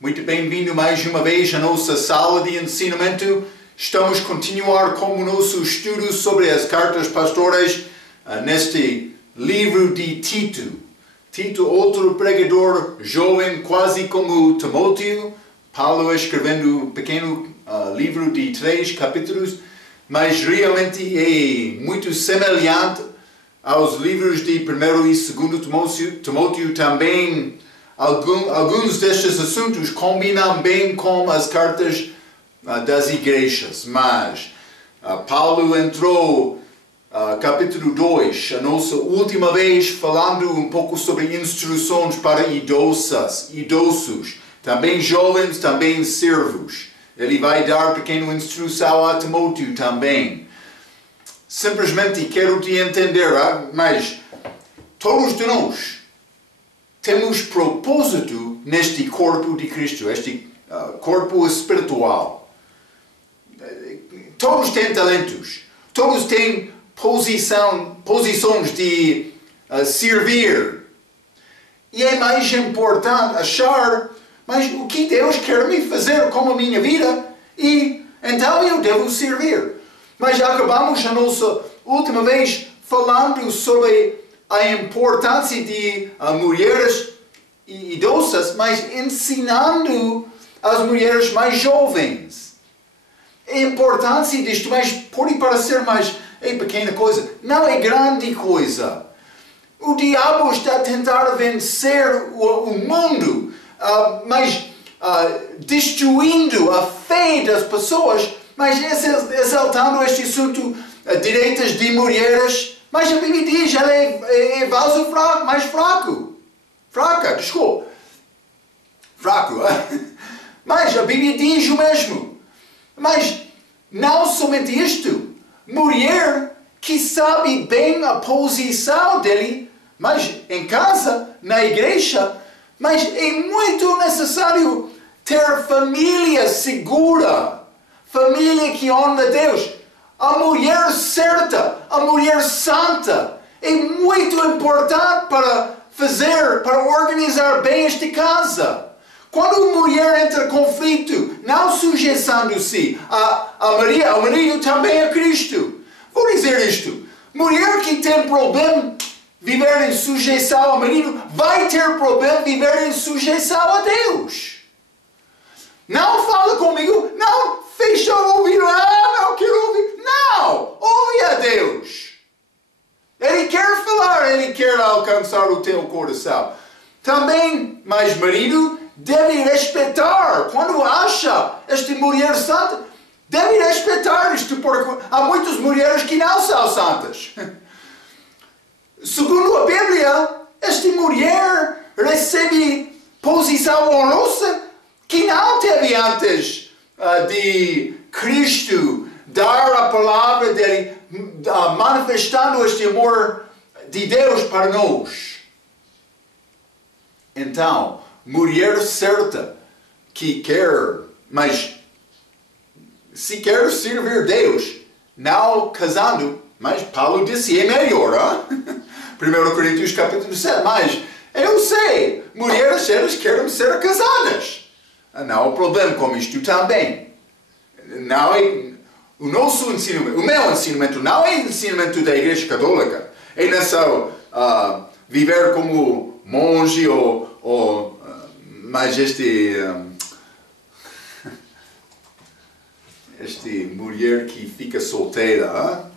Muito bem-vindo mais uma vez à nossa sala de ensinamento. Estamos a continuar com o nosso estudo sobre as cartas pastorais neste livro de Tito. Tito, outro pregador jovem, quase como Timóteo. Paulo escrevendo um pequeno livro de 3 capítulos, mas realmente é muito semelhante aos livros de 1º e 2º Timóteo também. Alguns destes assuntos combinam bem com as cartas das igrejas, mas Paulo entrou capítulo 2, a nossa última vez, falando um pouco sobre instruções para idosos, também jovens, também servos. Ele vai dar pequena instrução a Timóteo também. Simplesmente quero te entender, mas todos de nós temos propósito neste corpo de Cristo, este corpo espiritual. Todos têm talentos, todos têm posições de servir. E é mais importante achar, mas o que Deus quer me fazer com a minha vida? E então eu devo servir. Mas acabamos a nossa última vez falando sobre a importância de mulheres idosas, mas ensinando as mulheres mais jovens. A importância disto, mas pode parecer mais pequena coisa. Não é grande coisa. O diabo está a tentar vencer o mundo, mas destruindo a fé das pessoas, mas exaltando este assunto, direitos de mulheres. Mas a Bíblia diz, ela é vaso fraco, mais fraco. Fraca, desculpa. Fraco. Mas a Bíblia diz o mesmo. Mas não somente isto. Mulher que sabe bem a posição dele, mas em casa, na igreja, mas é muito necessário ter família segura. Família que honra a Deus. A mulher certa, a mulher santa, é muito importante para organizar bem esta casa. Quando a mulher entra em conflito, não sujeitando-se ao marido também a Cristo. Vou dizer isto, mulher que tem problema viver em sujeição ao marido, vai ter problema viver em sujeição a Deus. Não fala comigo, não fecha o ouvido, não quero ouvir. Não, ouve a Deus. Ele quer falar, Ele quer alcançar o teu coração. Também, mas marido deve respeitar, quando acha esta mulher santa, deve respeitar isto, porque há muitas mulheres que não são santas. Segundo a Bíblia, esta mulher recebe posição honrosa que não teve antes de Cristo dar a palavra dele, manifestando este amor de Deus para nós. Então, mulher certa que quer, mas se quer servir Deus, não casando, mas Paulo disse, é melhor, 1 Coríntios capítulo 7, mas eu sei, mulheres elas querem ser casadas. Não há problema com isto também. Não é o nosso ensinamento, o meu ensinamento não é o ensinamento da Igreja Católica. É não só viver como monge ou mas este mulher que fica solteira.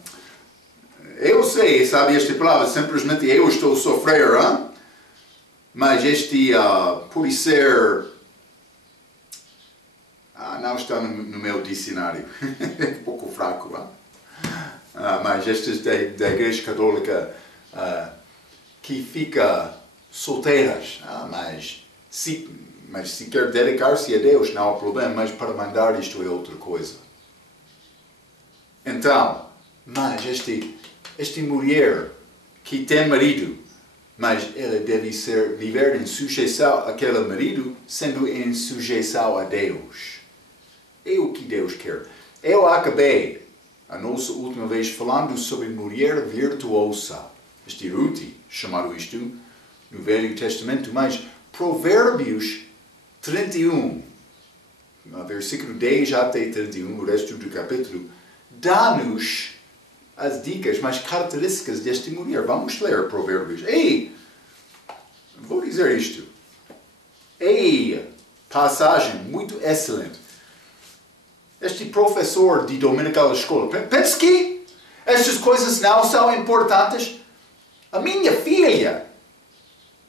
Eu sei, sabe, esta palavra, simplesmente eu estou a sofrer, mas este pode ser. Não está no meu dicionário, é um pouco fraco, mas estes da Igreja Católica que fica solteiras, mas se quer dedicar-se a Deus não há problema, mas para mandar isto é outra coisa. Então, mas esta mulher que tem marido, mas ela deve viver em sujeição àquele marido, sendo em sujeição a Deus. É o que Deus quer. Eu acabei a nossa última vez falando sobre mulher virtuosa. Este Ruth, chamado isto no Velho Testamento, mas Provérbios 31, versículo 10 até 31, o resto do capítulo, dá-nos as dicas mais características desta mulher. Vamos ler Provérbios. Ei, vou dizer isto. Ei, passagem muito excelente. Este professor de dominical escola, pensa que estas coisas não são importantes? A minha filha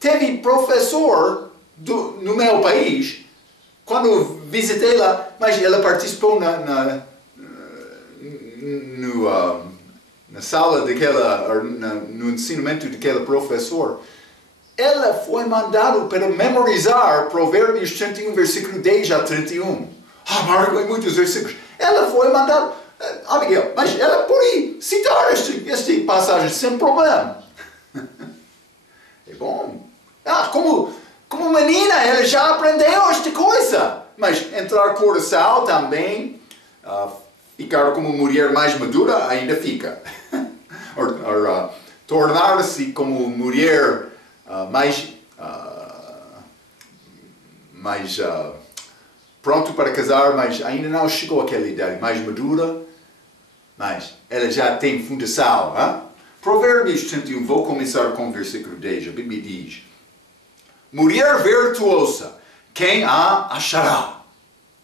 teve professor no meu país, quando visitei lá, mas ela participou na sala no ensinamento daquele professor. Ela foi mandada para memorizar Provérbios 31, versículo 10 a 31. Marco, é muitos versículos. Ela foi mandada, Abigail, mas ela pode citar este passagem sem problema. É bom. Como menina, ela já aprendeu esta coisa. Mas entrar coração também, ficar como mulher mais madura, ainda fica. Tornar-se como mulher mais pronto para casar, mas ainda não chegou àquela idade mais madura, mas ela já tem fundação. Provérbios 31, vou começar com o versículo 10, a Bíblia diz: mulher virtuosa, quem a achará?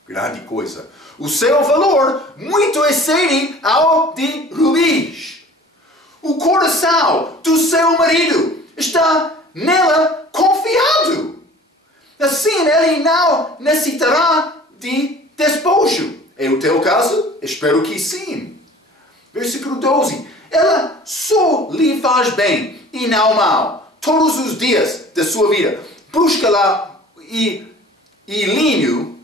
Grande coisa. O seu valor muito excede ao de rubis. O coração do seu marido está nela confiado. Assim ele não necessitará de despojo. É o teu caso? Espero que sim. Versículo 12. Ela só lhe faz bem e não mal todos os dias da sua vida. Busca lá e linho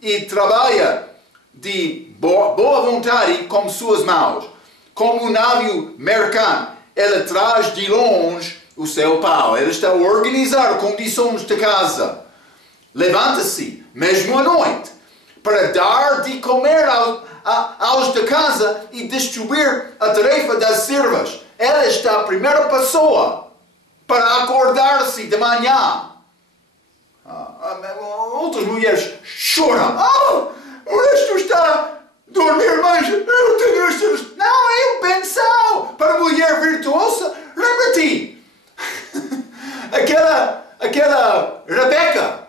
e trabalha de boa vontade com suas mãos. Como um navio mercante, ela traz de longe o seu pão. Ela está a organizar condições de casa. Levanta-se, mesmo à noite, para dar de comer aos da casa e distribuir a tarefa das servas. Ela está a primeira pessoa para acordar-se de manhã. Outras mulheres choram. O resto está a dormir, mas eu tenho estas... Não, é benção para a mulher virtuosa. Lembra-te, aquela Rebeca,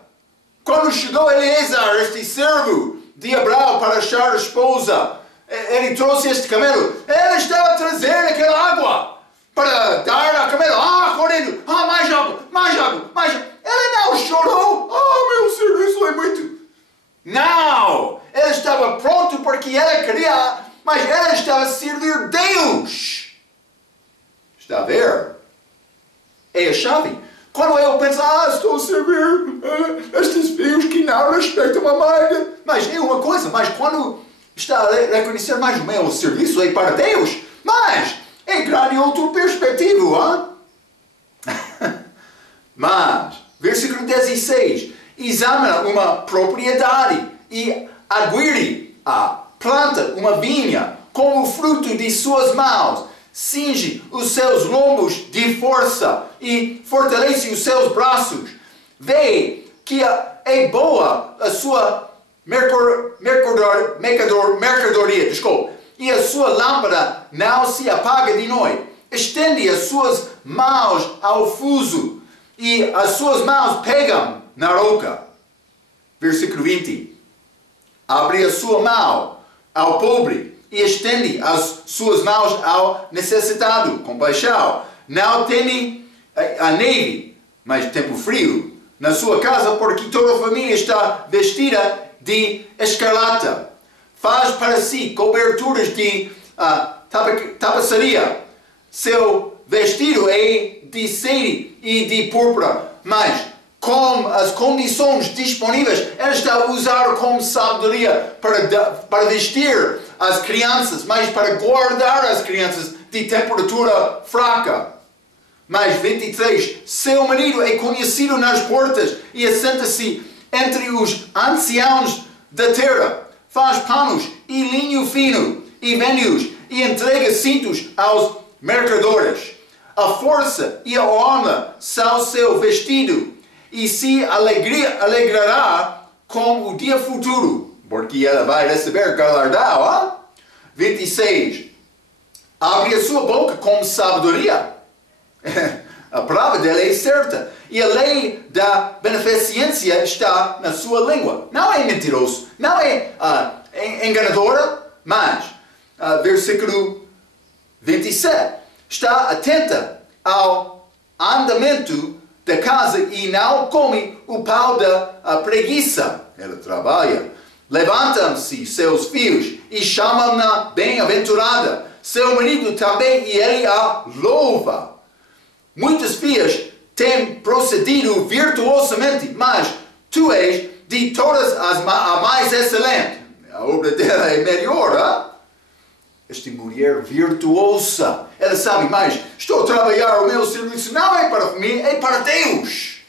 quando chegou Eliezer, este servo de Abraão, para achar a esposa, ele trouxe este camelo. Ela estava a trazer aquela água para dar a camelo. Correndo. Mais água, mais água, mais água. Ela não chorou. Meu serviço é muito. Não! Ela estava pronta porque ela queria, mas ela estava a servir Deus. Está a ver? É a chave. Quando eu penso, estou a servir estes filhos que não respeitam a mãe. Mas é uma coisa, mas quando está a reconhecer mais o meu serviço é para Deus, mas é grande outra perspectiva. Mas, versículo 16, examina uma propriedade e adquire-a, planta uma vinha com o fruto de suas mãos, cinge os seus lombos de força e fortalece os seus braços. Vê que é boa a sua mercadoria, e a sua lâmpada não se apaga de noite. Estende as suas mãos ao fuso e as suas mãos pegam na roca. Versículo 20. Abre a sua mão ao pobre e estende as suas mãos ao necessitado. Compaixão. Não teme a neve, mas tempo frio na sua casa, porque toda a família está vestida de escarlata. Faz para si coberturas de tapeçaria. Seu vestido é de seda e de púrpura, mas com as condições disponíveis, ela está a usar com sabedoria para vestir as crianças, mas para guardar as crianças de temperatura fraca. Mais 23, seu marido é conhecido nas portas e assenta-se entre os anciãos da terra. Faz panos e linho fino e vende-os e entrega cintos aos mercadores. A força e a honra são seu vestido e se alegrará com o dia futuro, porque ela vai receber galardão. 26. Abre a sua boca com sabedoria. A palavra dele é certa. E a lei da beneficência está na sua língua. Não é mentiroso, não é enganadora, mas, versículo 27. Está atenta ao andamento da casa e não come o pão da preguiça. Ela trabalha. Levantam-se seus filhos e chamam-na bem-aventurada. Seu marido também e ele a louva. Muitas filhas têm procedido virtuosamente, mas tu és de todas a mais excelente. A obra dela é melhor, hein? Esta mulher virtuosa, ela sabe mais. Estou a trabalhar o meu serviço, não é para mim, é para Deus.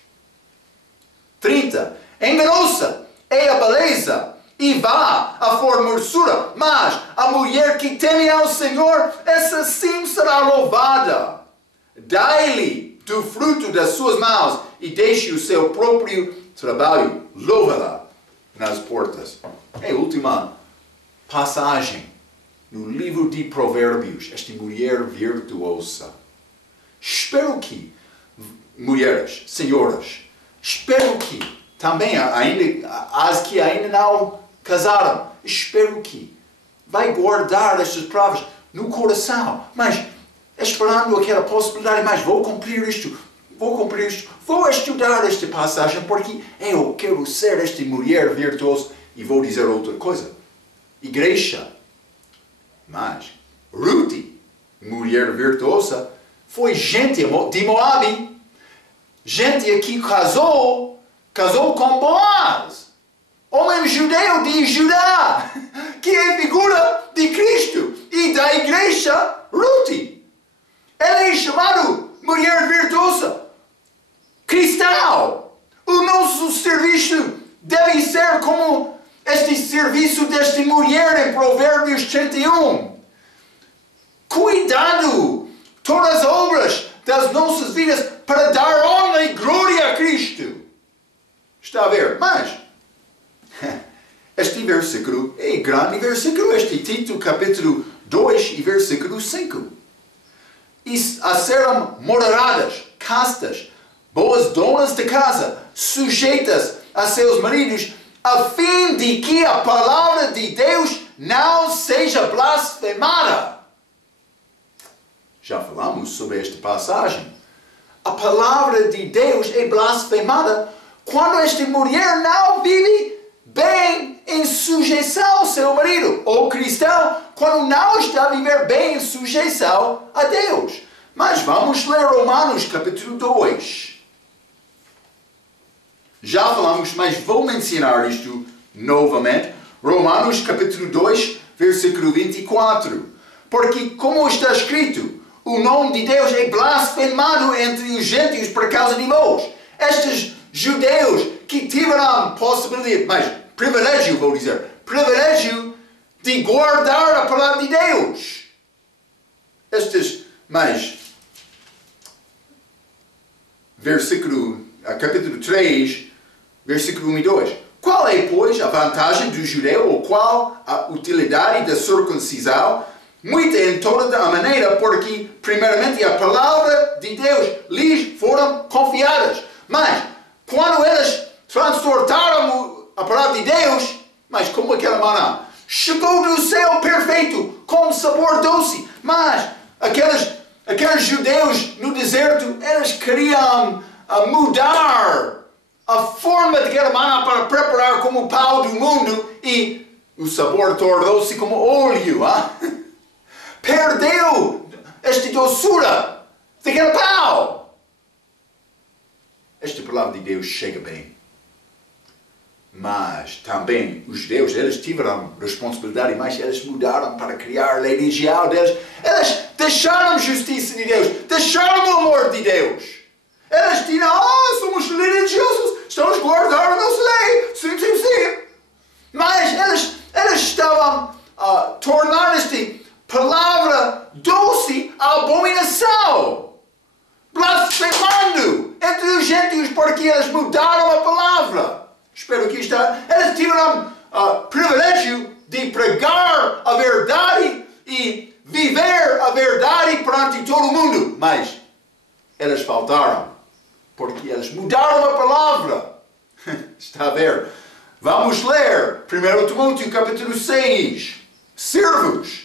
30. Enganou-se é a beleza e vá a formosura, mas a mulher que teme ao Senhor, essa sim será louvada. Dai-lhe do fruto das suas mãos e deixe o seu próprio trabalho. Louva-la nas portas. É a última passagem no livro de Provérbios. Esta mulher virtuosa. Espero que, mulheres, senhoras, espero que também as que ainda não casaram, espero que vai guardar estas palavras no coração, mas esperando aquela possibilidade, mas vou cumprir isto, vou estudar esta passagem, porque eu quero ser esta mulher virtuosa. E vou dizer outra coisa, igreja, mas Ruth, mulher virtuosa, foi gente de Moabe, gente que casou com Boaz, homem judeu de Judá, que é figura de Cristo e da igreja Ruth. Ela é chamada mulher virtuosa, cristão. O nosso serviço deve ser como este serviço desta mulher em Provérbios 31. Cuidado todas as obras das nossas vidas para dar honra e glória a Cristo. Está a ver? Mas este versículo é grande versículo. Este Tito capítulo 2 e versículo 5. E a serem moderadas, castas, boas donas de casa, sujeitas a seus maridos, a fim de que a palavra de Deus não seja blasfemada. Já falamos sobre esta passagem. A palavra de Deus é blasfemada quando esta mulher não vive bem em sujeição ao seu marido. Ou cristão, quando não está a viver bem em sujeição a Deus. Mas vamos ler Romanos capítulo 2. Já falamos, mas vou mencionar isto novamente. Romanos capítulo 2, versículo 24. Porque, como está escrito, o nome de Deus é blasfemado entre os gentios por causa de vós. Estes judeus que tiveram possibilidade, mas privilégio, vou dizer, privilégio de guardar a palavra de Deus. Capítulo 3, versículo 1 e 2. Qual é, pois, a vantagem do judeu, ou qual a utilidade da circuncisão? Muita em toda a maneira, porque, primeiramente, a palavra de Deus lhes foram confiadas. Mas, quando eles transportaram a palavra de Deus, mas como aquela maná, chegou do céu perfeito, com sabor doce. Mas, aqueles judeus no deserto, eles queriam mudar a forma daquela maná para preparar como o pão do mundo, e o sabor tornou-se como óleo. Perdeu esta doçura daquele pão. Esta palavra de Deus chega bem. Mas também os judeus, eles tiveram responsabilidade, mas eles mudaram para criar a religião deles. Eles deixaram a justiça de Deus, deixaram o amor de Deus. Eles tinham, somos religiosos, estamos a guardar a nossa lei. Sim, sim, sim. Mas eles estavam a tornar esta palavra doce a abominação, blasfemando entre os gentios porque eles mudaram a palavra. Espero que eles tiveram o privilégio de pregar a verdade e viver a verdade perante todo mundo. Mas eles faltaram porque eles mudaram a palavra. Está a ver? Vamos ler 1 Timóteo capítulo 6. Servos.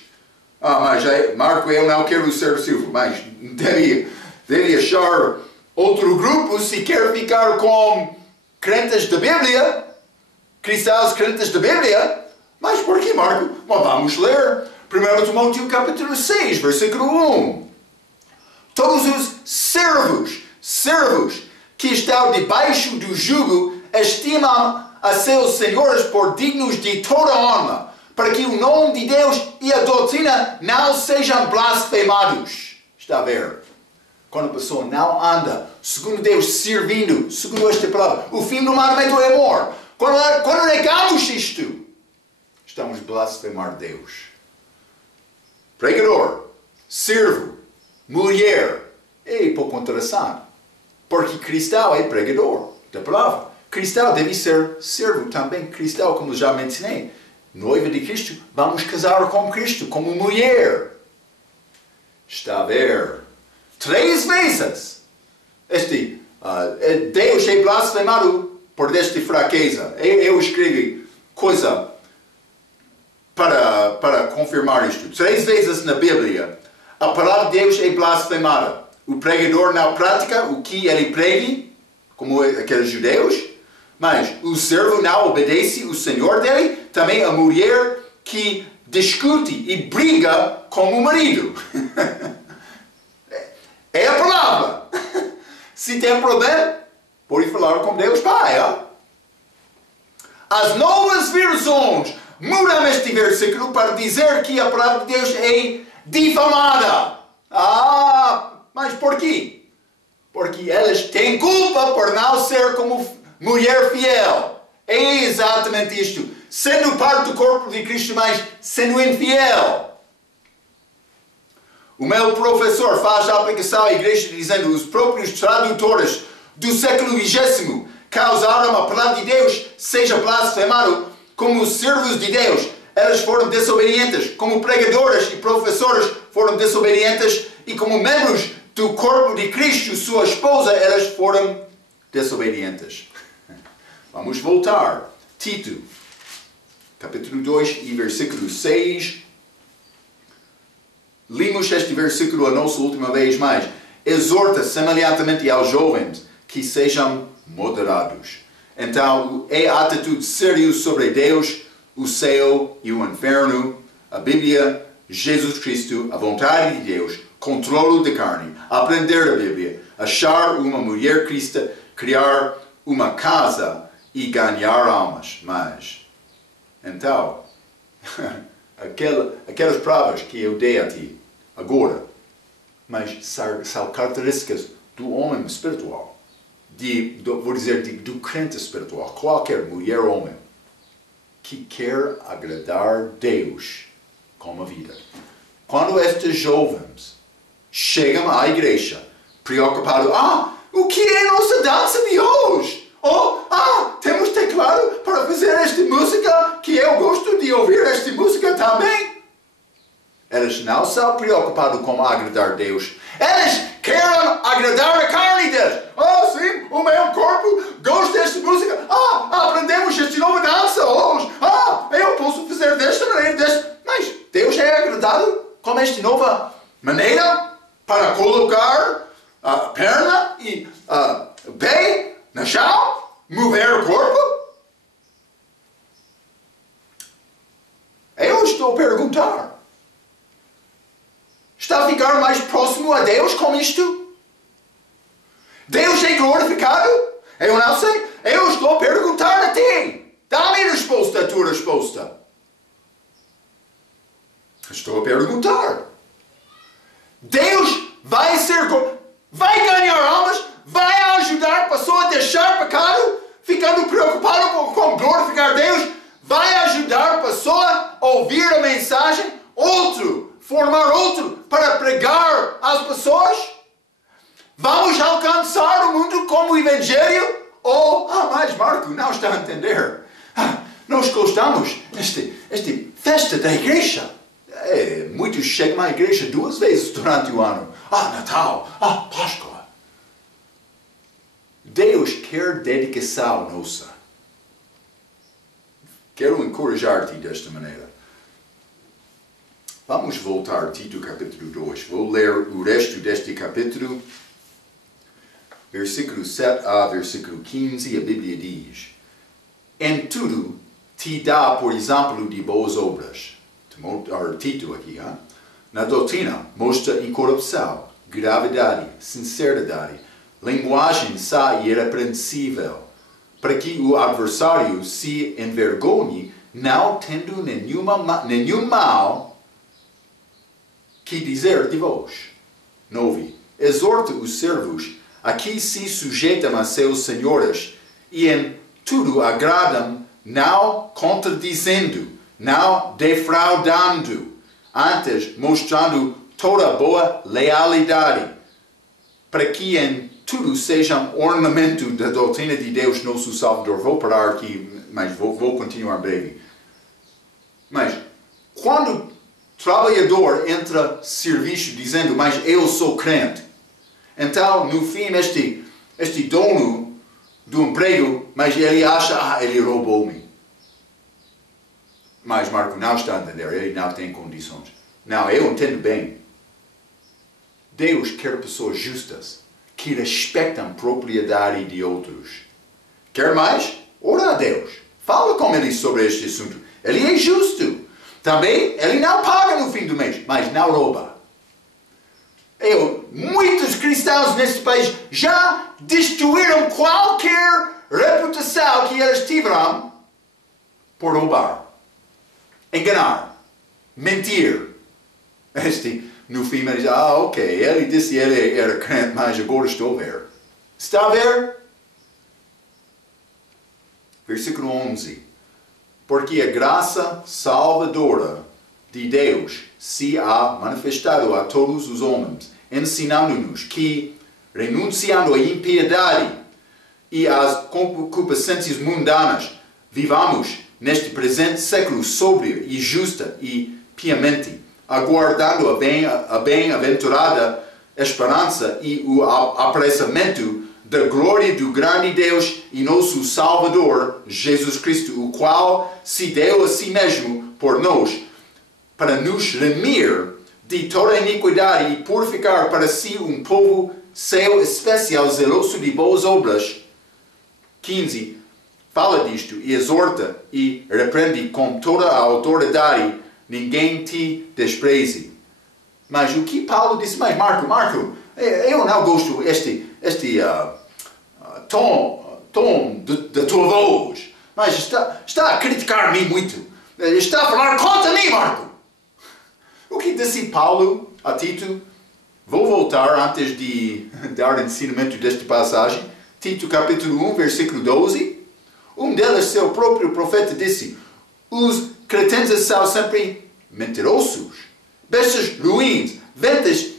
Mas Marco, eu não quero ser servo, mas deve achar outro grupo se quer ficar com crentes da Bíblia, cristãos crentes da Bíblia. Mas por que, Marco? Bom, vamos ler 1 Timóteo capítulo 6, versículo 1. Todos os servos que estão debaixo do jugo estimam a seus senhores por dignos de toda honra, para que o nome de Deus e a doutrina não sejam blasfemados. Está a ver? Quando a pessoa não anda segundo Deus, servindo, segundo esta palavra, o fim do mandamento é amor. Quando negamos isto, estamos a blasfemar Deus. Pregador, servo, mulher, é pouco interessante. Porque cristão é pregador da palavra. Cristão deve ser servo também. Cristão, como já mencionei, noiva de Cristo, vamos casar com Cristo como mulher. Está a ver? 3 vezes. Deus é blasfemado por esta fraqueza. Eu escrevi coisa para confirmar isto. 3 vezes na Bíblia, a palavra de Deus é blasfemada. O pregador não pratica o que ele pregue, como aqueles judeus, mas o servo não obedece o Senhor dele, também a mulher que discute e briga com o marido. É a palavra. Se tem problema, pode falar com Deus Pai. Ó. As novas versões mudam este versículo para dizer que a palavra de Deus é difamada. Mas por quê? Porque elas têm culpa por não ser como mulher fiel. É exatamente isto. Sendo parte do corpo de Cristo, mas sendo infiel. O meu professor faz a aplicação à igreja dizendo os próprios tradutores do século XX causaram a palavra de Deus seja blasfemado como servos de Deus. Elas foram desobedientes. Como pregadoras e professoras foram desobedientes. E como membros do corpo de Cristo, sua esposa, elas foram desobedientes. Vamos voltar. Tito, capítulo 2 e versículo 6. Limos este versículo a nossa última vez, mas exorta semelhantemente aos jovens que sejam moderados. Então, é a atitude séria sobre Deus, o céu e o inferno, a Bíblia, Jesus Cristo, a vontade de Deus, controle da carne, aprender a Bíblia, achar uma mulher cristã, criar uma casa e ganhar almas. Mas, então, aquelas provas que eu dei a ti agora, mas são características do homem espiritual, vou dizer, do crente espiritual, qualquer mulher ou homem que quer agradar Deus com a vida. Quando estes jovens chegam à igreja preocupados, o que é a nossa dança de hoje? Temos teclado para fazer esta música, que eu gosto de ouvir esta música também. Eles não são preocupados com agradar Deus. Eles querem agradar a carne deles. Sim, o meu corpo gosta desta música. Aprendemos esta nova dança hoje. Eu posso fazer desta maneira, Mas Deus é agradado com esta nova maneira para colocar a perna e o pé no chão, mover o corpo? Eu estou a perguntar. Está a ficar mais próximo a Deus com isto? Deus é glorificado? Eu não sei. Eu estou a perguntar a ti. Dá-me a resposta, a tua resposta. Estou a perguntar. Deus vai ganhar almas? Vai ajudar a pessoa a deixar pecado? Ficando preocupado com glorificar Deus? Vai ajudar a pessoa a ouvir a mensagem? Formar outro para pregar às pessoas? Vamos alcançar o mundo com o Evangelho? Ou, mas Marco, não está a entender. Nós gostamos desta festa da igreja. Muitos chegam à igreja 2 vezes durante o ano. Natal, Páscoa. Deus quer dedicação nossa. Quero encorajar-te desta maneira. Vamos voltar a Tito capítulo 2. Vou ler o resto deste capítulo. Versículo 7 a versículo 15, a Bíblia diz: em tudo te dá por exemplo de boas obras. Tito aqui, na doutrina mostra incorrupção, gravidade, sinceridade, linguagem sã e irrepreensível, para que o adversário se envergonhe, não tendo nenhum mal que dizer de vós. 9. Exorta os servos a que se sujeitam a seus senhores e em tudo agradam, não contradizendo, não defraudando, antes mostrando toda boa lealidade, para que em tudo sejam ornamento da doutrina de Deus, nosso Salvador. Vou parar aqui, mas vou continuar breve. Mas, quando o trabalhador entra serviço dizendo, mas eu sou crente, então, no fim, este dono do emprego, mas ele acha, ele roubou-me. Mas Marco não está a entender, ele não tem condições. Não, eu entendo bem. Deus quer pessoas justas, que respeitam a propriedade de outros. Quer mais? Ora a Deus. Fala com ele sobre este assunto. Ele é justo. Também, ele não paga no fim do mês, mas não rouba. Muitos cristãos neste país já destruíram qualquer reputação que eles tiveram por roubar, enganar, mentir. No fim, ele diz, ok, ele disse que ele era crente, mas agora estou a ver. Está a ver? Versículo 11. Porque a graça salvadora de Deus se há manifestado a todos os homens, ensinando-nos que, renunciando à impiedade e às concupiscências mundanas, vivamos neste presente século sóbrio e justa e piamente, aguardando a bem-aventurada esperança e o apressamento da glória do grande Deus e nosso Salvador, Jesus Cristo, o qual se deu a si mesmo por nós, para nos remir de toda iniquidade e purificar para si um povo seu especial, zeloso de boas obras. 15. Fala disto e exorta e repreende com toda a autoridade, ninguém te despreze. Mas o que Paulo disse? Mas Marco, eu não gosto deste tom da tua voz. Mas está a criticar-me muito. Está a falar contra mim, Marco. O que disse Paulo a Tito? Vou voltar antes de dar ensinamento desta passagem. Tito capítulo 1, versículo 12. Um deles, seu próprio profeta, disse: os cretenses são sempre mentirosos, bestas ruins, ventas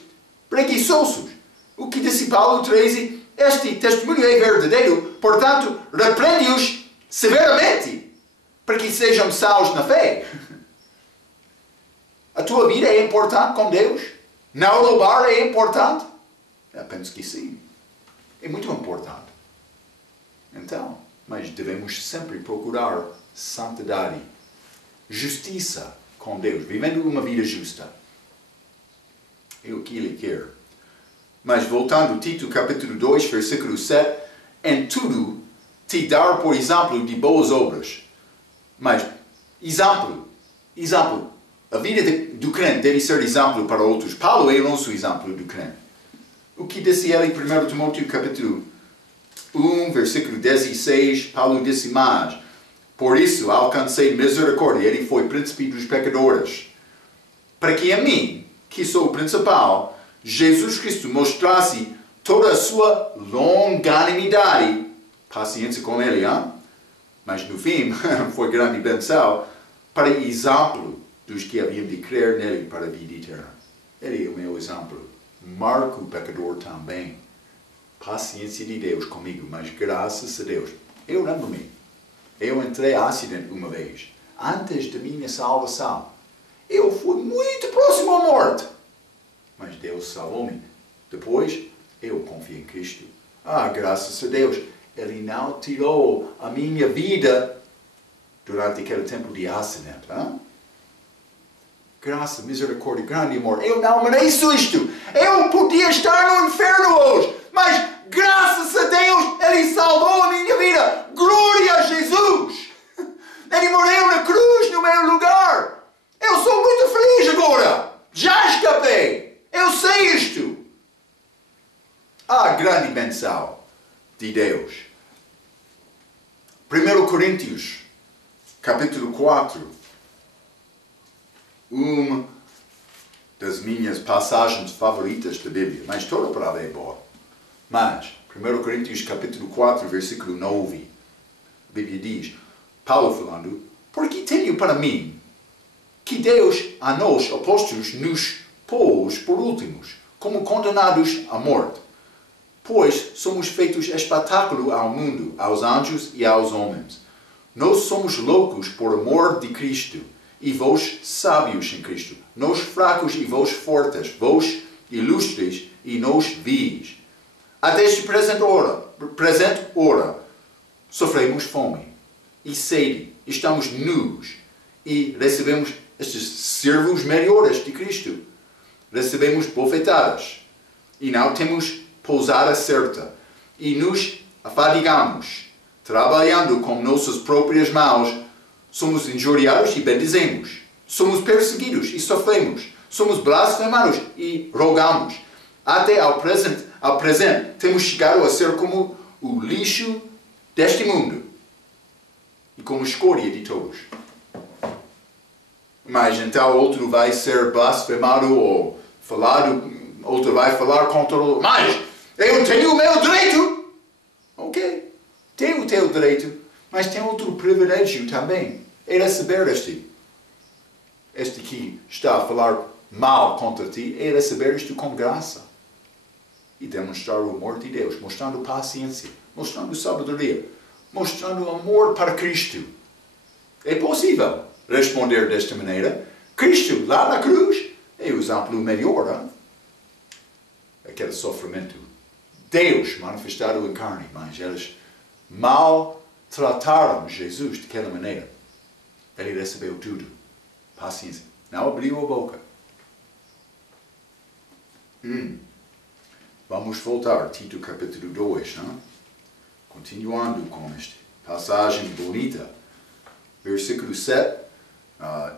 preguiçosos. O que disse Paulo 13? Este testemunho é verdadeiro, portanto, repreende-os severamente, para que sejam salvos na fé. A tua vida é importante com Deus? Não roubar é importante? Eu penso que sim. É muito importante. Então, mas devemos sempre procurar santidade, justiça com Deus, vivendo uma vida justa. É o que Ele quer. Mas voltando, Tito capítulo 2, versículo 7, em tudo te dar por exemplo de boas obras. Mas, exemplo. A vida do crente deve ser exemplo para outros. Paulo é o nosso exemplo do crente. O que disse ele em 1 Timóteo capítulo 1, versículo 16, Paulo disse, mas, por isso alcancei misericórdia, ele foi príncipe dos pecadores, para que a mim, que sou o principal, Jesus Cristo mostrasse toda a sua longanimidade, paciência com ele, mas no fim, foi grande benção, para exemplo dos que haviam de crer nele para a vida eterna. Ele é o meu exemplo. Marco, o pecador, também. paciência de Deus comigo, mas graças a Deus. Eu lembro-me, eu entrei em acidente uma vez, antes da minha salvação. Eu fui muito próximo à morte, mas Deus salvou-me. Depois, eu confiei em Cristo. Graças a Deus, Ele não tirou a minha vida durante aquele tempo de acidente. Graça, misericórdia, grande amor. Eu não mereço isto. Eu podia estar no inferno hoje, mas graças a Deus, Ele salvou a minha vida. Glória a Jesus. Ele morreu na cruz no meu lugar. Eu sou muito feliz agora. Já escapei. Eu sei isto. Grande benção de Deus. 1 Coríntios, capítulo 4. Uma das minhas passagens favoritas da Bíblia. Mas toda a palavra é boa. Mas, 1 Coríntios, capítulo 4, versículo 9. A Bíblia diz, Paulo falando, porque tenho para mim que Deus a nós, apóstolos, nos pôs por últimos, como condenados à morte. Pois somos feitos espetáculo ao mundo, aos anjos e aos homens. Nós somos loucos por amor de Cristo, e vós sábios em Cristo. Nós fracos e vós fortes, vós ilustres e nós vis. Até este presente hora, sofremos fome e sede, estamos nus e recebemos estes servos melhores de Cristo. Recebemos bofetadas e não temos pousada certa e nos afadigamos, trabalhando com nossas próprias mãos. Somos injuriados e bendizemos. Somos perseguidos e sofremos. Somos blasfemados e rogamos. Até ao presente, temos chegado a ser como o lixo deste mundo e como escória de todos. Mas então outro vai ser blasfemado ou falado, outro vai falar contra o outro. Mas eu tenho o meu direito. Ok, tem o teu direito. Mas tem outro privilégio também. É receber este que está a falar mal contra ti, é receber isto com graça. E demonstrar o amor de Deus, mostrando paciência, mostrando sabedoria, mostrando amor para Cristo. É possível responder desta maneira. Cristo, lá na cruz, é o exemplo melhor. Aquele sofrimento. Deus manifestado em carne, mas eles mal trataram Jesus daquela maneira. Ele recebeu tudo. Paciência. Não abriu a boca. Vamos voltar. Tito capítulo 2. Continuando com esta passagem bonita. Versículo 7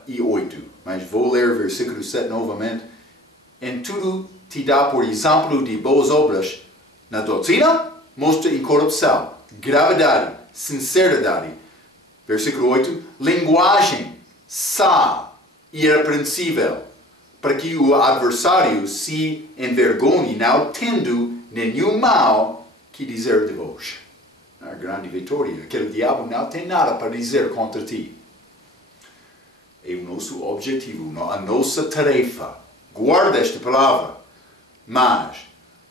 e 8. Mas vou ler versículo 7 novamente. Em tudo te dá por exemplo de boas obras. Na doutrina, mostra incorrupção, gravidade, sinceridade. Versículo 8. Linguagem sã e irrepreensível, para que o adversário se envergonhe, não tendo nenhum mal que dizer de vós. A grande vitória. Aquele diabo não tem nada para dizer contra ti. É o nosso objetivo, a nossa tarefa. Guarda esta palavra. Mas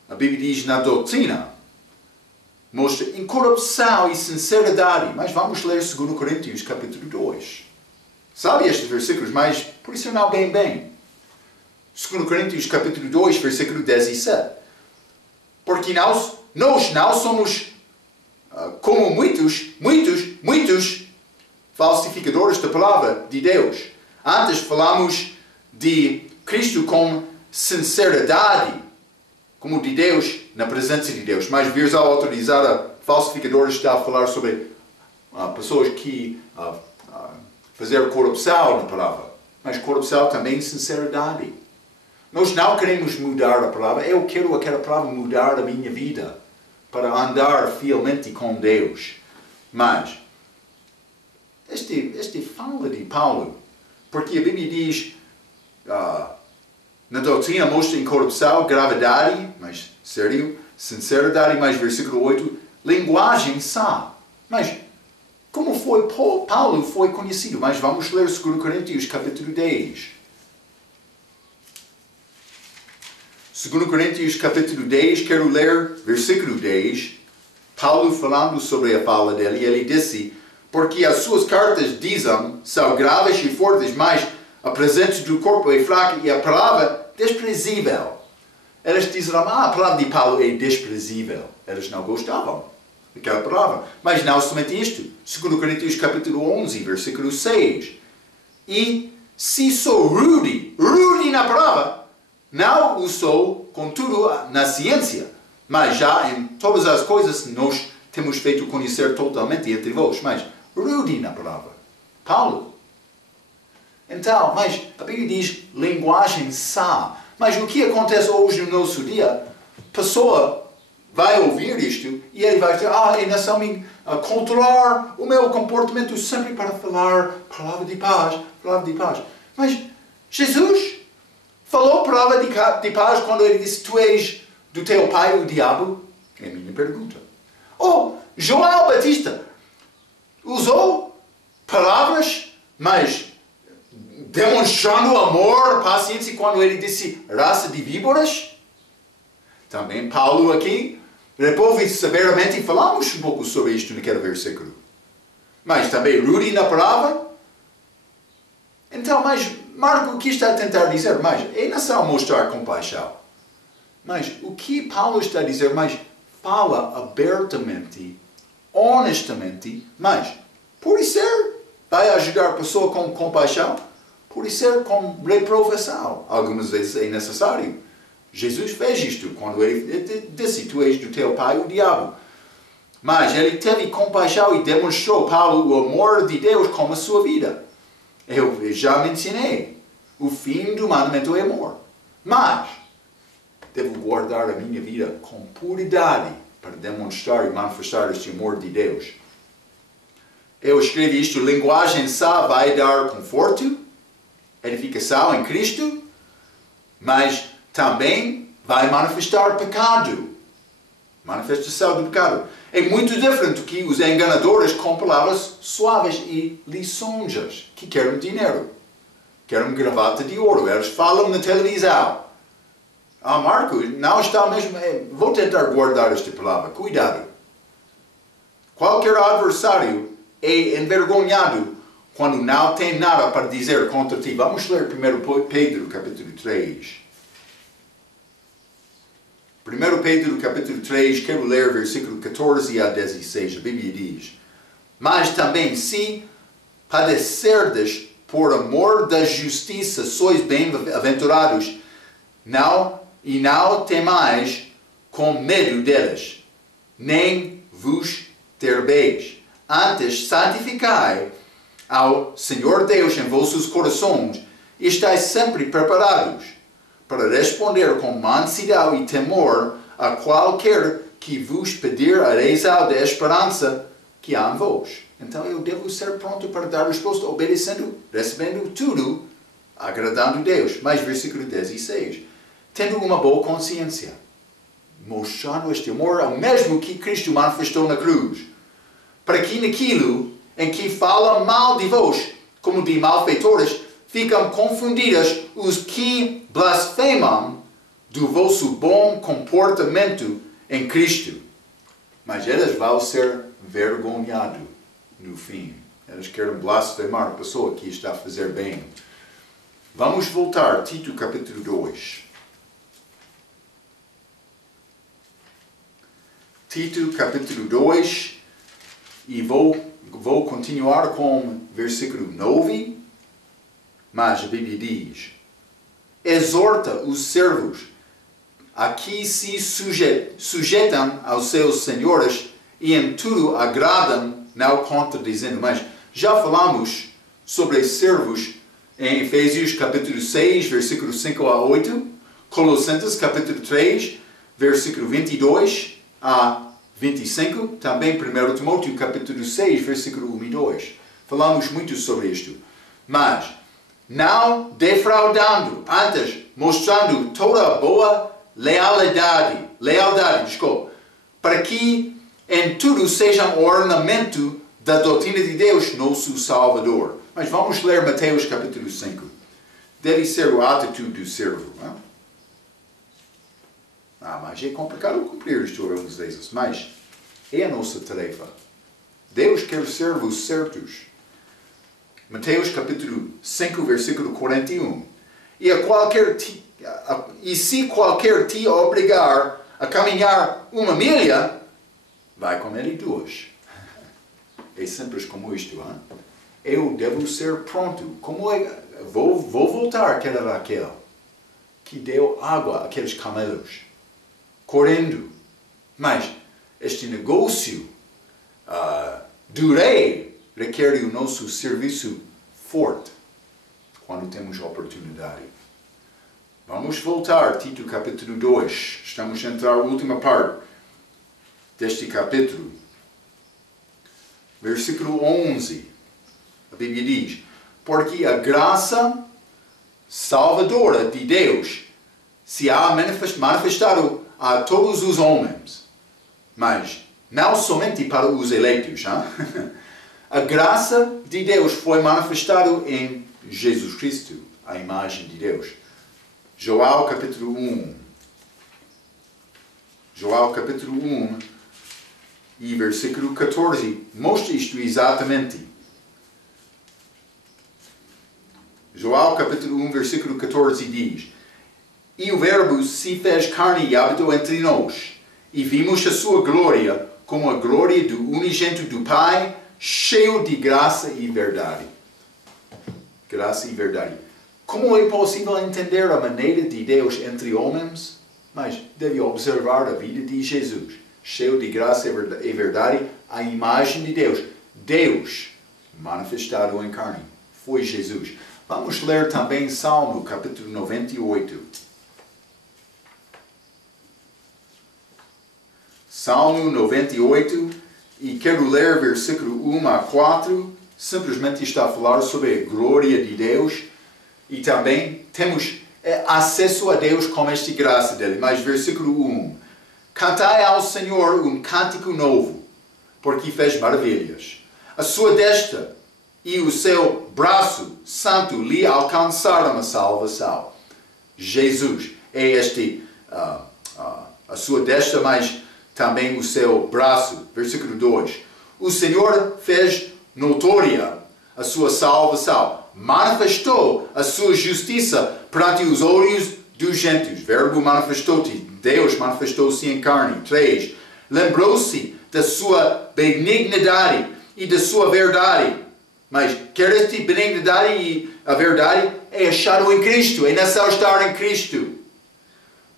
a Bíblia diz na doutrina, mostra incorrupção e sinceridade. Mas vamos ler 2 Coríntios capítulo 2. Sabe estes versículos, mas por isso não bem. 2 Coríntios capítulo 2, versículo 17. Porque nós não somos como muitos falsificadores da palavra de Deus. Antes falamos de Cristo com sinceridade, como de Deus, na presença de Deus. Mas vires ao autorizar a falsificadores está a falar sobre pessoas que fazer corrupção na palavra. Mas corrupção também sinceridade. Nós não queremos mudar a palavra. Eu quero aquela palavra mudar a minha vida para andar fielmente com Deus. Mas este fala de Paulo, porque a Bíblia diz na doutrina mostra incorrupção, gravidade, mas sério, sinceridade, mais versículo 8, linguagem sã. Mas como foi Paulo foi conhecido? Mas vamos ler 2 Coríntios capítulo 10. 2 Coríntios capítulo 10, quero ler versículo 10. Paulo falando sobre a fala dele, ele disse, porque as suas cartas dizem, são graves e fortes, mas a presença do corpo é fraca e a palavra desprezível. Eles diziam, a palavra de Paulo é desprezível. Eles não gostavam daquela palavra. Mas não somente isto. 2 Coríntios capítulo 11, versículo 6. E se sou rude na palavra, não o sou, contudo, na ciência. Mas já em todas as coisas nós temos feito conhecer totalmente entre vós. Mas rude na palavra. Paulo. Então, mas a Bíblia diz linguagem sã. Mas o que acontece hoje no nosso dia? A pessoa vai ouvir isto e ele vai dizer, ainda só me controlar o meu comportamento sempre para falar palavra de paz, palavra de paz. Mas Jesus falou palavra de paz quando ele disse, tu és do teu pai o diabo? É a minha pergunta. João Batista usou palavras, mas demonstrando amor, paciência, quando ele disse raça de víboras. Também Paulo aqui repouve severamente e falamos um pouco sobre isto naquele versículo. Mas também rude na palavra. Então, mas Marco, o que está a tentar dizer? Mas é não só mostrar compaixão. Mas o que Paulo está a dizer? Mas fala abertamente, honestamente, mas por ser, vai ajudar a pessoa com compaixão, por ser com reprovação. Algumas vezes é necessário. Jesus fez isto quando ele disse, tu és do teu pai o diabo. Mas ele teve compaixão e demonstrou, Paulo, o amor de Deus com a sua vida. Eu já mencionei, o fim do mandamento é amor. Mas devo guardar a minha vida com puridade para demonstrar e manifestar este amor de Deus. Eu escrevi isto, linguagem sã vai dar conforto, edificação em Cristo, mas também vai manifestar pecado. Manifestação do pecado. É muito diferente do que os enganadores com palavras suaves e lisonjas, que querem dinheiro. Querem gravata de ouro. Eles falam na televisão. Marco, não está mesmo... Vou tentar guardar esta palavra. Cuidado. Qualquer adversário é envergonhado quando não tem nada para dizer contra ti. Vamos ler 1 Pedro, capítulo 3. 1 Pedro, capítulo 3, quero ler versículo 14 a 16. A Bíblia diz, mas também se padecerdes por amor da justiça, sois bem-aventurados, não temais com medo deles, nem vos terbeis. Antes, santificai ao Senhor Deus em vossos corações, e estáis sempre preparados para responder com mansidão e temor a qualquer que vos pedir a razão da esperança que há em vós. Então eu devo ser pronto para dar resposta, obedecendo, recebendo tudo, agradando Deus. Mas versículo 16. Tendo uma boa consciência, mostrando este amor ao mesmo que Cristo manifestou na cruz, para que naquilo em que fala mal de vós, como de malfeitores, ficam confundidas os que blasfemam do vosso bom comportamento em Cristo. Mas eles vão ser vergonhados no fim. Eles querem blasfemar a pessoa que está a fazer bem. Vamos voltar, Tito capítulo 2. Tito capítulo 2. E vou continuar com versículo 9. Mas a Bíblia diz, exorta os servos a que se sujeitam aos seus senhores e em tudo agradam, não contradizendo. Mas já falamos sobre servos em Efésios capítulo 6, versículo 5 a 8, Colossenses capítulo 3, versículo 22 a 25, também 1 Timóteo capítulo 6, versículo 1 e 2. Falamos muito sobre isto. Mas não defraudando, antes mostrando toda a boa lealdade, para que em tudo sejam ornamento da doutrina de Deus, nosso Salvador. Mas vamos ler Mateus capítulo 5. Deve ser o atitude do servo. Não? Mas é complicado cumprir isto algumas vezes. Mas é a nossa tarefa. Deus quer servos certos. Mateus capítulo 5, versículo 41. E se qualquer te obrigar a caminhar 1 milha, vai com ele 2. É simples como isto. Hein? Eu devo ser pronto. Como vou voltar àquela Raquel que deu água àqueles camelos, correndo. Mas este negócio do rei requer o nosso serviço forte quando temos oportunidade. Vamos voltar, Tito capítulo 2. Estamos a entrar na última parte deste capítulo. Versículo 11. A Bíblia diz: porque a graça salvadora de Deus se há manifestado a todos os homens, mas não somente para os eleitos. A graça de Deus foi manifestada em Jesus Cristo, a imagem de Deus. João capítulo 1. João capítulo 1 e versículo 14 mostra isto exatamente. João capítulo 1, versículo 14 diz: e o verbo se fez carne e habitou entre nós, e vimos a sua glória, como a glória do unigênito do Pai, cheio de graça e verdade. Graça e verdade. Como é possível entender a maneira de Deus entre homens? Mas deve observar a vida de Jesus, cheio de graça e verdade, a imagem de Deus. Deus manifestado em carne. Foi Jesus. Vamos ler também Salmo, capítulo 98. Salmo 98, e quero ler versículo 1 a 4. Simplesmente está a falar sobre a glória de Deus. E também temos acesso a Deus com esta graça dele. Mas versículo 1. Cantai ao Senhor um cântico novo, porque fez maravilhas. A sua destra e o seu braço santo lhe alcançaram a salvação. Jesus é a sua destra, mas também o seu braço. Versículo 2. O Senhor fez notória a sua salvação. Manifestou a sua justiça perante os olhos dos gentios. Verbo manifestou-te. Deus manifestou-se em carne. 3. Lembrou-se da sua benignidade e da sua verdade. Mas quer esta benignidade e a verdade é achado em Cristo. É necessário estar em Cristo.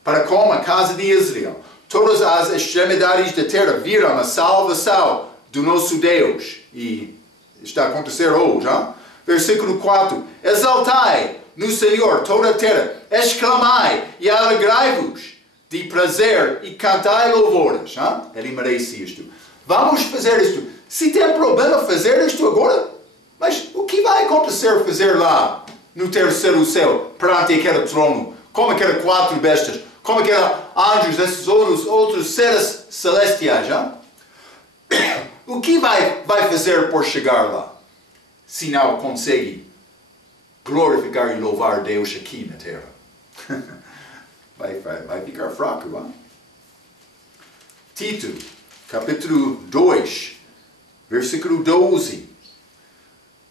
Para como a casa de Israel, todas as extremidades da terra viram a salvação do nosso Deus. E está a acontecer hoje. Hein? Versículo 4. Exaltai no Senhor toda a terra. Exclamai e alegrai-vos de prazer e cantai louvores. Hein? Ele merece isto. Vamos fazer isto. Se tem problema fazer isto agora, mas o que vai acontecer fazer lá no terceiro céu, perante aquele trono, como aquelas 4 bestas, como aqueles anjos, esses outros seres celestiais? Hein? O que vai fazer por chegar lá? Se não consegue glorificar e louvar Deus aqui na terra. vai ficar fraco. Hein? Tito, capítulo 2, versículo 12.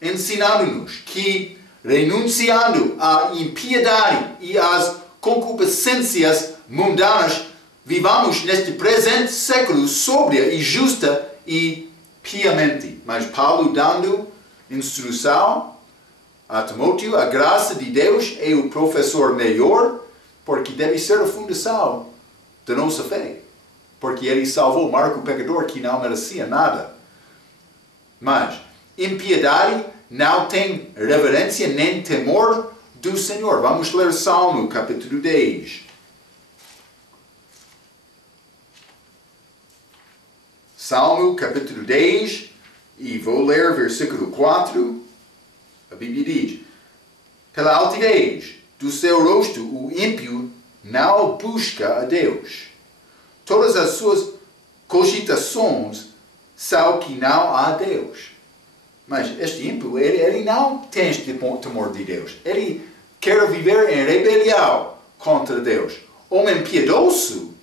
Ensinando-nos que, renunciando à impiedade e às concupiscências mundanas, vivamos neste presente século sóbria e justa e piamente. Mas Paulo dando instrução a Timóteo, a graça de Deus é o professor melhor, porque deve ser a fundação da nossa fé. Porque ele salvou Marco o pecador que não merecia nada. Mas impiedade não tem reverência nem temor do Senhor. Vamos ler Salmo, capítulo 10. Salmo, capítulo 10, e vou ler versículo 4. A Bíblia diz: pela altivez do seu rosto o ímpio não busca a Deus. Todas as suas cogitações são que não há Deus. Mas este ímpio, ele não tem este temor de Deus. Ele quer viver em rebelião contra Deus. Homem piedoso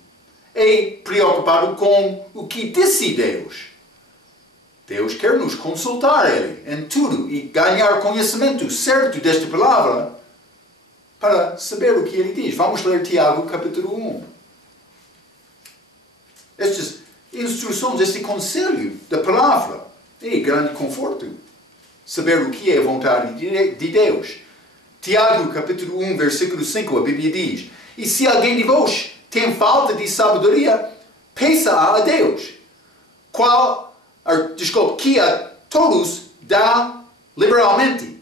é preocupado com o que disse Deus. Deus quer nos consultar Ele em tudo e ganhar conhecimento certo desta palavra para saber o que Ele diz. Vamos ler Tiago capítulo 1. Estas instruções, este conselho da palavra é grande conforto. Saber o que é a vontade de Deus. Tiago capítulo 1, versículo 5, a Bíblia diz: E se alguém de vós tem falta de sabedoria, peça-a a Deus, que a todos dá liberalmente,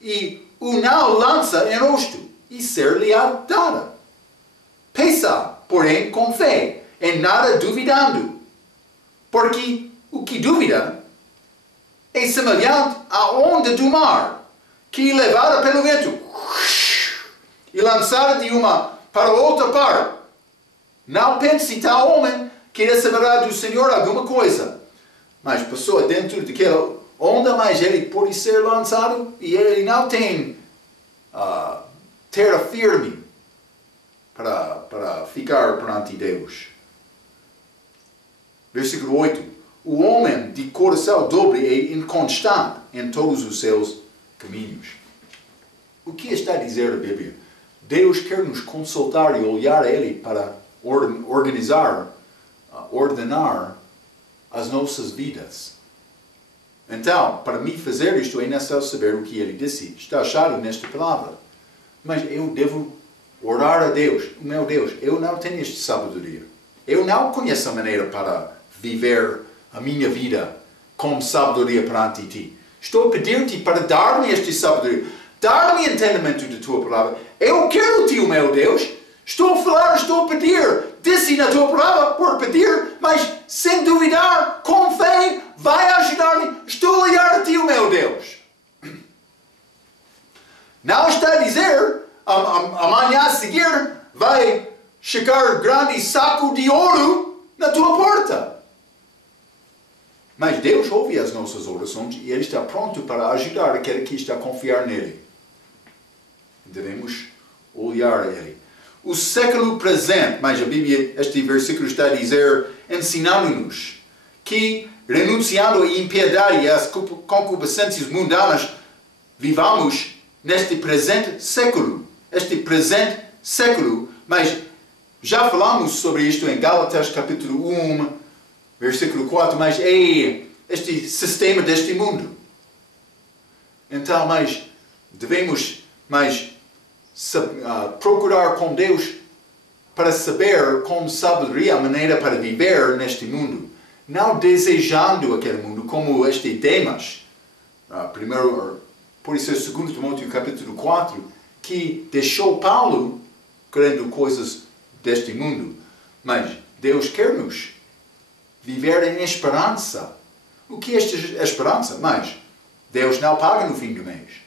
e o não lança em rosto, e ser-lhe-á dada. Peça, porém, com fé, em nada duvidando, porque o que duvida é semelhante à onda do mar, que levada pelo vento e lançada de uma para outra parte. Não pense tal homem que receberá do Senhor alguma coisa. Mas a pessoa dentro daquela onda, mas ele pode ser lançado e ele não tem terra firme para ficar perante Deus. Versículo 8. O homem de coração dobre é inconstante em todos os seus caminhos. O que está a dizer a Bíblia? Deus quer nos consultar e olhar a Ele para ordenar as nossas vidas. Então, para me fazer isto, é necessário saber o que Ele disse. Está achado nesta palavra. Mas eu devo orar a Deus. Meu Deus, eu não tenho esta sabedoria. Eu não conheço a maneira para viver a minha vida com sabedoria perante Ti. Estou a pedir-te para dar-me esta sabedoria. Dar-me entendimento da Tua palavra. Eu quero-te, o meu Deus. Estou a falar, estou a pedir. Disse na Tua palavra por pedir, mas sem duvidar, com fé, vai ajudar-me. Estou a olhar a Ti, o meu Deus. Não está a dizer, amanhã a seguir, vai chegar grande saco de ouro na tua porta. Mas Deus ouve as nossas orações e Ele está pronto para ajudar aquele que está a confiar nele. Devemos olhar a Ele. O século presente, mas a Bíblia, este versículo está a dizer, ensinando-nos que, renunciando à impiedade e às concupiscências mundanas, vivamos neste presente século. Este presente século, mas já falamos sobre isto em Gálatas capítulo 1, versículo 4, mas é este sistema deste mundo. Então, mas devemos procurar com Deus para saber com sabedoria a maneira para viver neste mundo. Não desejando aquele mundo como este Demas. Por isso é 2 Timóteo capítulo 4, que deixou Paulo querendo coisas deste mundo. Mas Deus quer-nos viver em esperança. O que é esta esperança? Mas Deus não paga no fim do mês.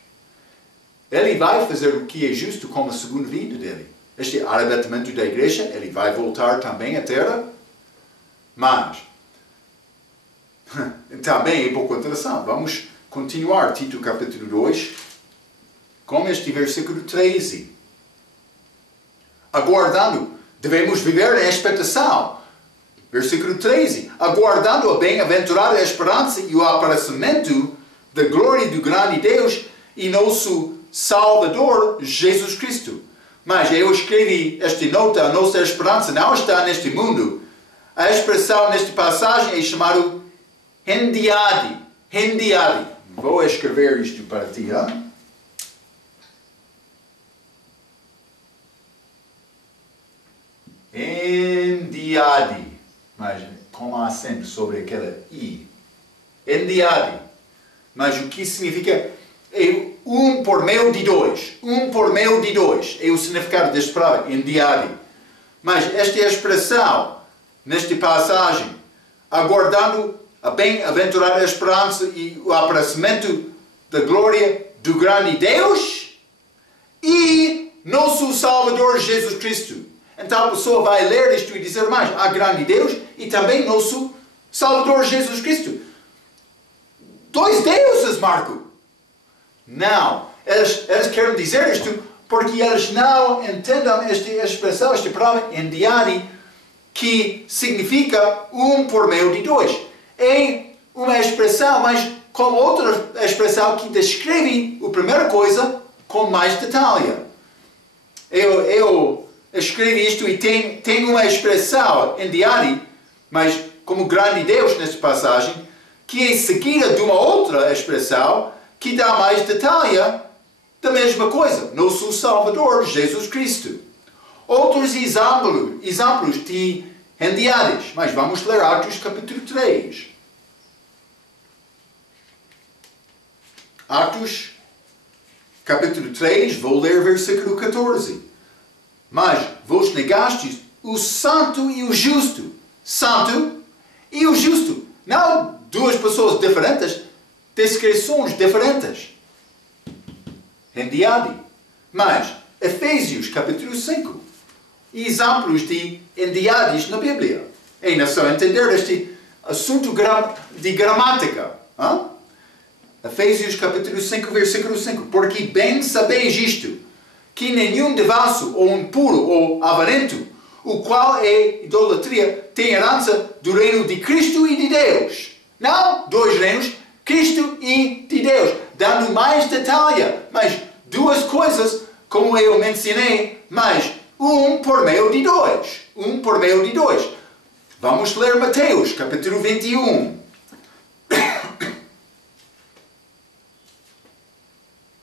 Ele vai fazer o que é justo como a segunda vinda dele. Este arrebatamento da igreja, ele vai voltar também à terra. Mas, também é pouco interessante. Vamos continuar, Tito capítulo 2, com este versículo 13. Aguardando, devemos viver em expectação. Versículo 13. Aguardando a bem-aventurada esperança e o aparecimento da glória do grande Deus e nosso Salvador, Jesus Cristo. Mas eu escrevi esta nota, a nossa esperança não está neste mundo. A expressão nesta passagem é chamada hendiadi. Hendiadi. Vou escrever isto para ti. Hendiadi. Mas com acento sobre aquela i. Hendiadi. Mas o que significa? É um por meio de dois. Um por meio de dois. É o significado desta palavra, hendiadi. Mas esta é a expressão, nesta passagem, aguardando a bem-aventurada esperança e o aparecimento da glória do grande Deus e nosso Salvador Jesus Cristo. Então a pessoa vai ler isto e dizer mais, há grande Deus e também nosso Salvador Jesus Cristo. Dois deuses, Marco. Não. Eles querem dizer isto porque eles não entendem esta expressão, esta palavra, hendiadi, que significa por meio de dois. É uma expressão, mas com outra expressão que descreve a primeira coisa com mais detalhe. Eu escrevi isto e tem uma expressão em diário, mas como grande Deus nesta passagem, que é seguida de uma outra expressão que dá mais detalhe da mesma coisa, nosso Salvador, Jesus Cristo. Outros exemplos de enviados, mas vamos ler Atos capítulo 3. Atos capítulo 3, vou ler versículo 14. Mas vos negastes o santo e o justo. Santo e o justo. Não duas pessoas diferentes, descrições diferentes. Enviado. Mas Efésios capítulo 5. Exemplos de enviados na Bíblia. É não só entender este assunto de gramática. Hein? Efésios capítulo 5, versículo 5. Porque bem sabeis isto, que nenhum devasso, ou impuro, ou avarento, o qual é idolatria, tem herança do reino de Cristo e de Deus. Não dois reinos, Cristo e de Deus. Dando mais detalhe, mas duas coisas, como eu mencionei, mas por meio de dois. Por meio de dois. Vamos ler Mateus, capítulo 21.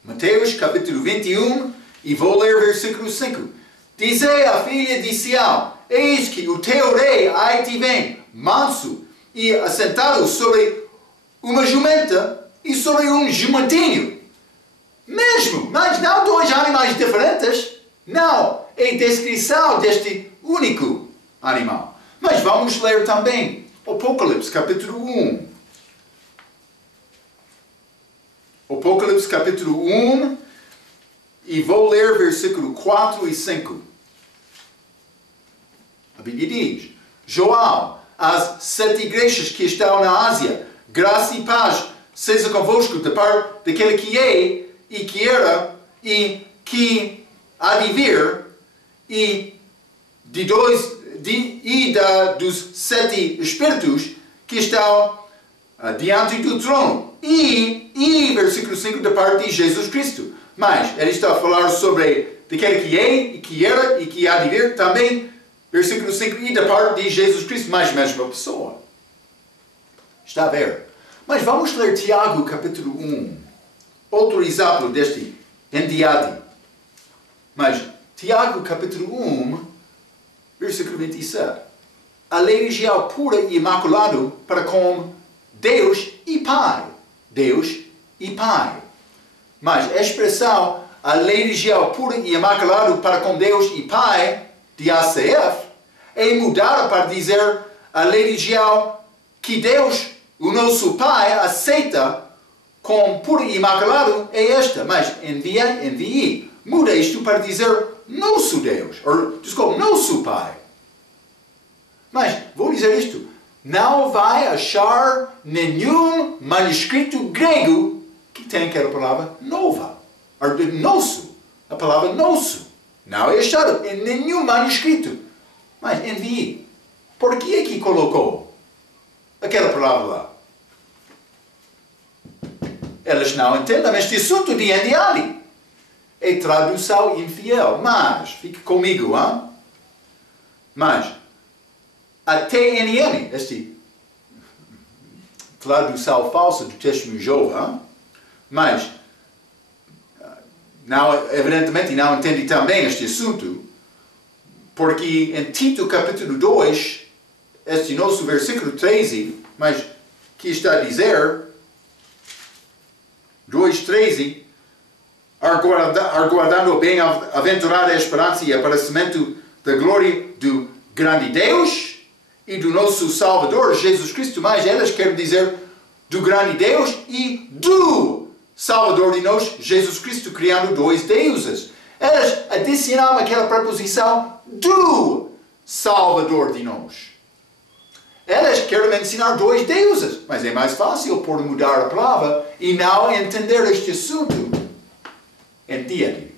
Mateus, capítulo 21, e vou ler versículo 5. Dizei à filha de Sião, eis que o teu rei aí te vem, manso, e assentado sobre uma jumenta e sobre um jumentinho. Mesmo, mas não dois animais diferentes. Não, é descrição deste único animal. Mas vamos ler também Apocalipse, capítulo 1. Apocalipse, capítulo 1, e vou ler versículo 4 e 5. A Bíblia diz: João, às 7 igrejas que estão na Ásia, graça e paz seja convosco da parte daquele que é, e que era, e que há de vir, e dos 7 espíritos que estão diante do trono. E versículo 5, da parte de Jesus Cristo. Mas ele está a falar sobre daquele que é, e que era, e que há de vir também. Versículo 5, e da parte de Jesus Cristo, mais mesma pessoa. Está a ver? Mas vamos ler Tiago, capítulo 1. Outro exemplo deste enviado. Mas Tiago, capítulo 1, versículo 27. A liturgia pura e imaculada para com Deus e Pai. Deus e Pai. Mas a expressão a liturgia pura e imaculada para com Deus e Pai de ACF é mudada para dizer a liturgia que Deus, o nosso Pai, aceita com puro e imaculado é esta. Mas enviei. Muda isto para dizer nosso Deus. Desculpa, nosso Pai. Mas vou dizer isto. Não vai achar nenhum manuscrito grego que tenha aquela palavra nova. Ou de nosso. A palavra nosso. Não é achado em nenhum manuscrito. Mas enviei. Por que é que colocou aquela palavra lá? Eles não entendem este assunto de enviar. É tradução infiel. Mas, fique comigo, hein? Mas, a TNM, este tradução falsa do texto Jeová, mas não, evidentemente não entende também este assunto, porque em Tito capítulo 2, este nosso versículo 13, mas que está a dizer, 2:13, aguardando a bem-aventurada esperança e aparecimento da glória do grande Deus e do nosso Salvador, Jesus Cristo, mas elas querem dizer do grande Deus e do Salvador de nós, Jesus Cristo, criando dois deuses. Elas adicionaram aquela preposição do Salvador de nós. Elas querem mencionar dois deuses, mas é mais fácil por mudar a palavra e não entender este assunto. Entende?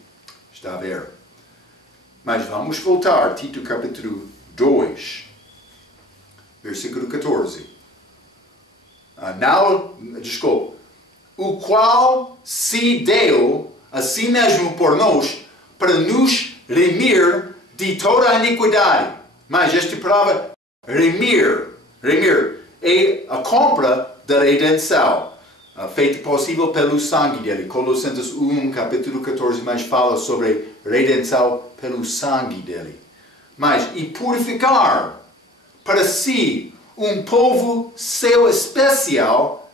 Está a ver? Mas vamos voltar, Tito capítulo 2. versículo 14. Desculpa. O qual se deu a si mesmo por nós, para nos remir de toda a iniquidade. Mas esta palavra, remir, é a compra da redenção, feita possível pelo sangue dele. Colossenses 1, capítulo 14, mais fala sobre redenção pelo sangue dele. Mas, e purificar para si um povo seu especial,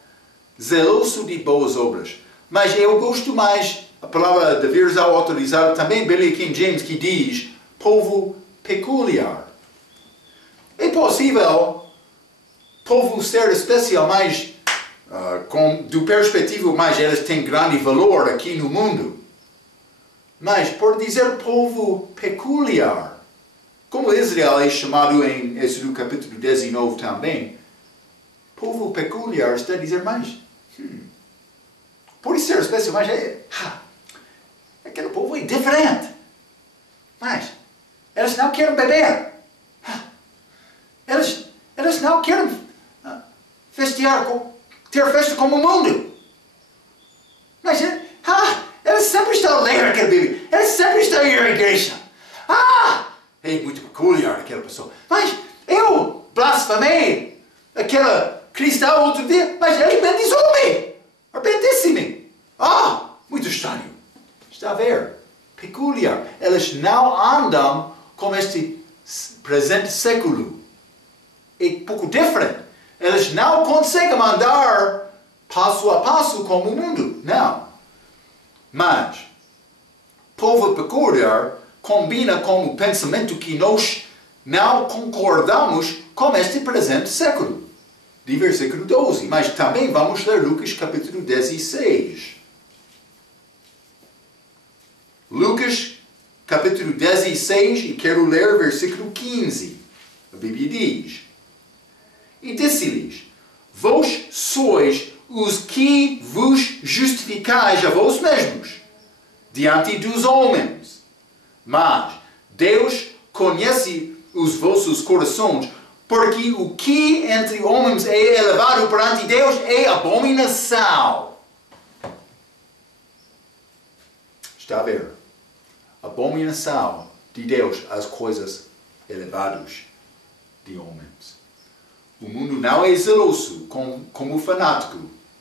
zeloso de boas obras. Mas eu gosto mais, a palavra da versão autorizada, também Billy King James, que diz, povo peculiar. É possível povo ser especial, mas do perspectivo, mas eles têm grande valor aqui no mundo. Mas por dizer povo peculiar, como Israel é chamado em Êxodo capítulo 19 também, povo peculiar está a dizer mais. Por ser especial, mas aquele povo é diferente. Mas eles não querem beber. Eles não querem ter festa como o mundo. Mas eles sempre estão alegres aquele bebê. Eles sempre estão a ir à igreja. É muito peculiar aquela pessoa. Mas eu blasfemei aquela cristã outro dia, mas ele bendiz-me. Arrependesse-me. Muito estranho. Está a ver? Peculiar. Eles não andam com este presente século. É pouco diferente. Eles não conseguem andar passo a passo como o mundo. Não. Mas, povo peculiar combina com o pensamento que nós não concordamos com este presente século. De versículo 12. Mas também vamos ler Lucas capítulo 16. Lucas capítulo 16 e quero ler versículo 15. A Bíblia diz: E disse-lhes, vós sois os que vos justificais a vós mesmos, diante dos homens. Mas Deus conhece os vossos corações, porque o que entre homens é elevado perante Deus é abominação. Está a ver? Abominação de Deus as coisas elevadas de homens. O mundo não é zeloso como fanático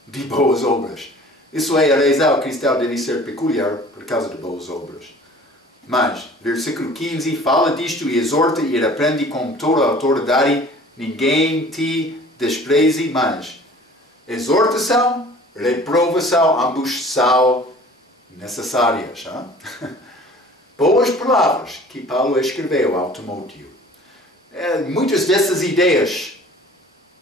de boas obras. Isso é, a razão cristã deve ser peculiar por causa de boas obras. Mas, versículo 15, fala disto e exorta e repreende com toda a autoridade, ninguém te despreze, mas exortação, reprovação, ambos são necessárias. Boas palavras que Paulo escreveu ao Timóteo. Muitas dessas ideias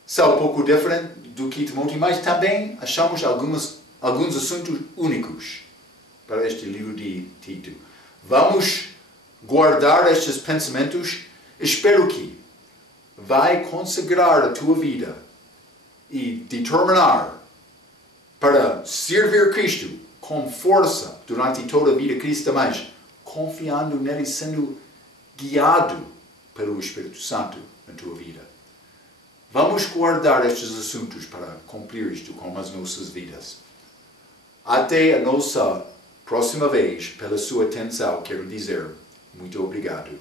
são um pouco diferentes do que Timóteo, mas também achamos alguns assuntos únicos para este livro de Tito. Vamos guardar estes pensamentos. Espero que vai consagrar a tua vida e determinar para servir Cristo com força durante toda a vida cristã, mas confiando nele, sendo guiado pelo Espírito Santo na tua vida. Vamos guardar estes assuntos para cumprir isto com as nossas vidas. Até a nossa próxima vez, pela sua atenção, quero dizer muito obrigado.